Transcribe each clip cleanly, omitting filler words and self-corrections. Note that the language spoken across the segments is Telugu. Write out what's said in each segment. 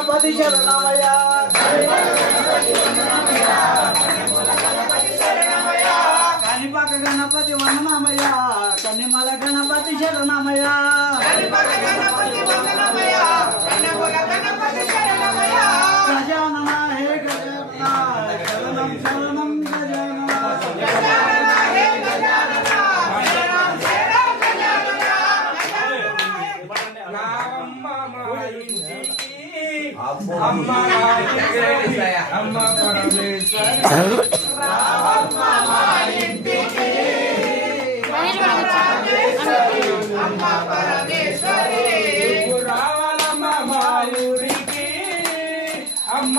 గణపతి శరణమయ్య కనిపాక గణపతి వందనమయ్య కన్నిమల గణపతి శరణమయ్య గజానన హే గజానన శరణం శరణం అమ్మ పరమేశ్వరి రావాలమ్మ మాయూరికి అమ్మ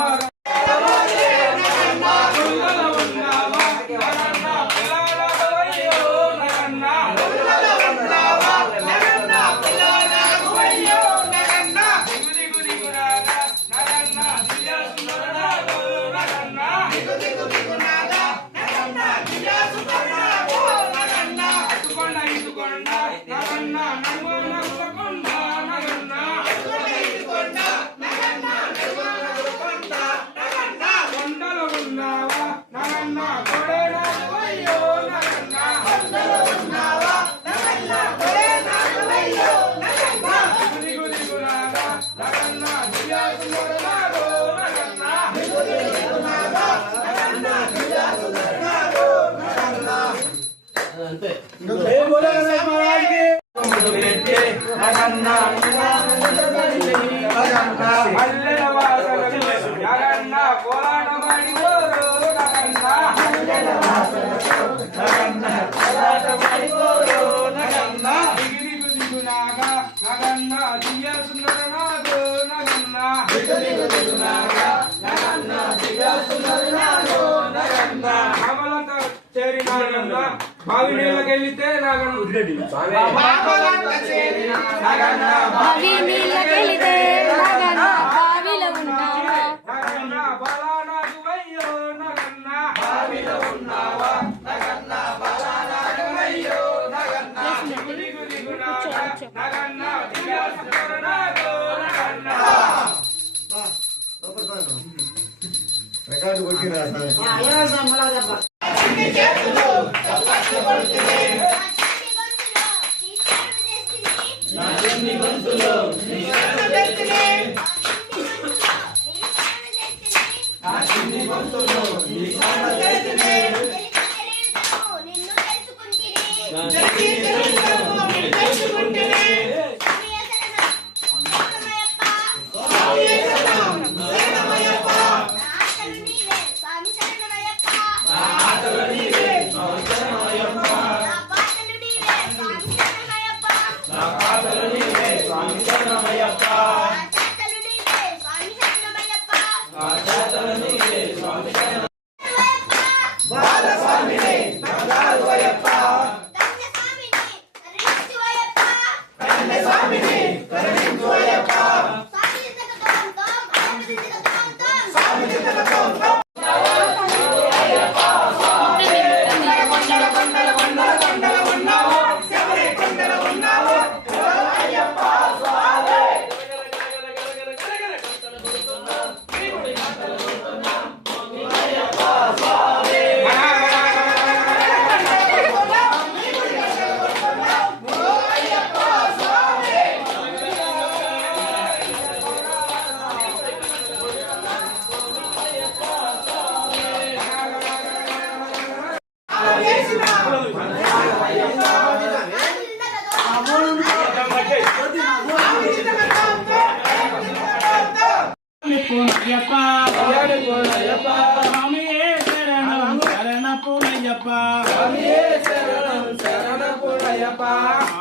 బావి నీళ్ళకెళ్తే రికార్డు కొట్టిరా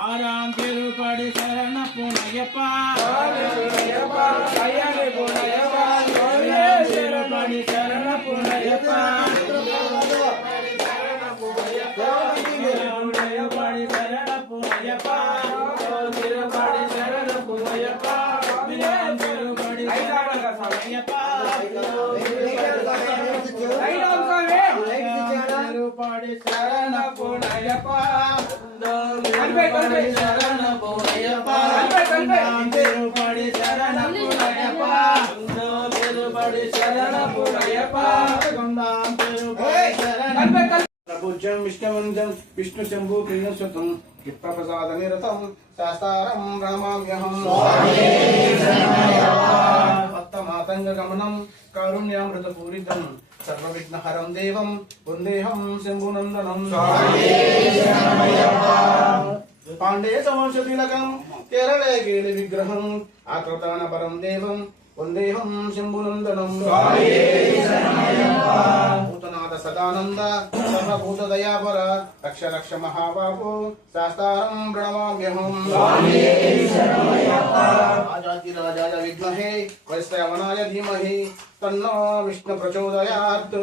ஆறாம் திருப்படி சரண புனையப்பா திருப்படி சரண புனையப்பா తిరుపడి శరణపునయ్యప్ప తిరుపడి శరణపునయ్యప్ప తిరుపడి శరణపునయ్యప్ప పూజ్యం విష్ణువందం విష్ణు శంభు ప్రియసుతం కిప్రసాద నిరతం శాస్త్రం రామామ్యహం భక్తమాతంగ గమనం కారుణ్యామృత పూరితం సర్వవిఘ్నహరం దేవం వందేహం శంభునందనం పాండే సమోషతిలకం కేరళే కేలి విగ్రహం ఆకృతాన పరం దేవం వందేహం శంభునందనం భూతనాథ సదానంద సర్వభూత దయాపర రక్ష రక్ష మహాబాహు శాస్త్రం ప్రణమామ్యహం రాజాధిరాజాయ విద్మహే వైశ్రవణాయ ధీమహి తన్నో విష్ణు ప్రచోదయాత్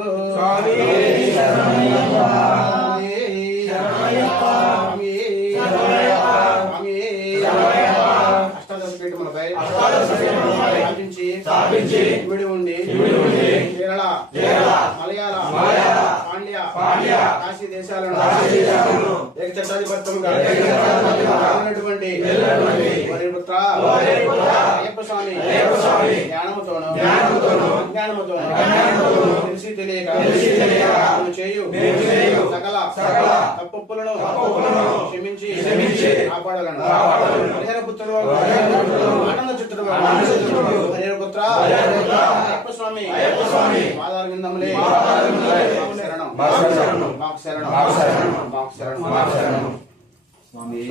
అష్టాదశపీఠములపై స్థాపించి ఇమిడి ఉండి కేరళ మలయాళ పాండ్య కాశీ దేశాలను ఏకచట్టాధిపత్యంగా ఉన్నటువంటి వరిపుత్ర అయ్యప్ప స్వామి జ్ఞానముతోను అజ్ఞానముతోను తెలిసి తెలియక చేయు సకల తప్పులను క్షమించి కాపాడాలను హరిహర పుత్రుడు ఆనంద చిత్రుడు హరిహర పుత్ర అయ్యప్ప స్వామి పాదాల విందములే శరణం మాకు శరణం మాకు శరణం స్వామి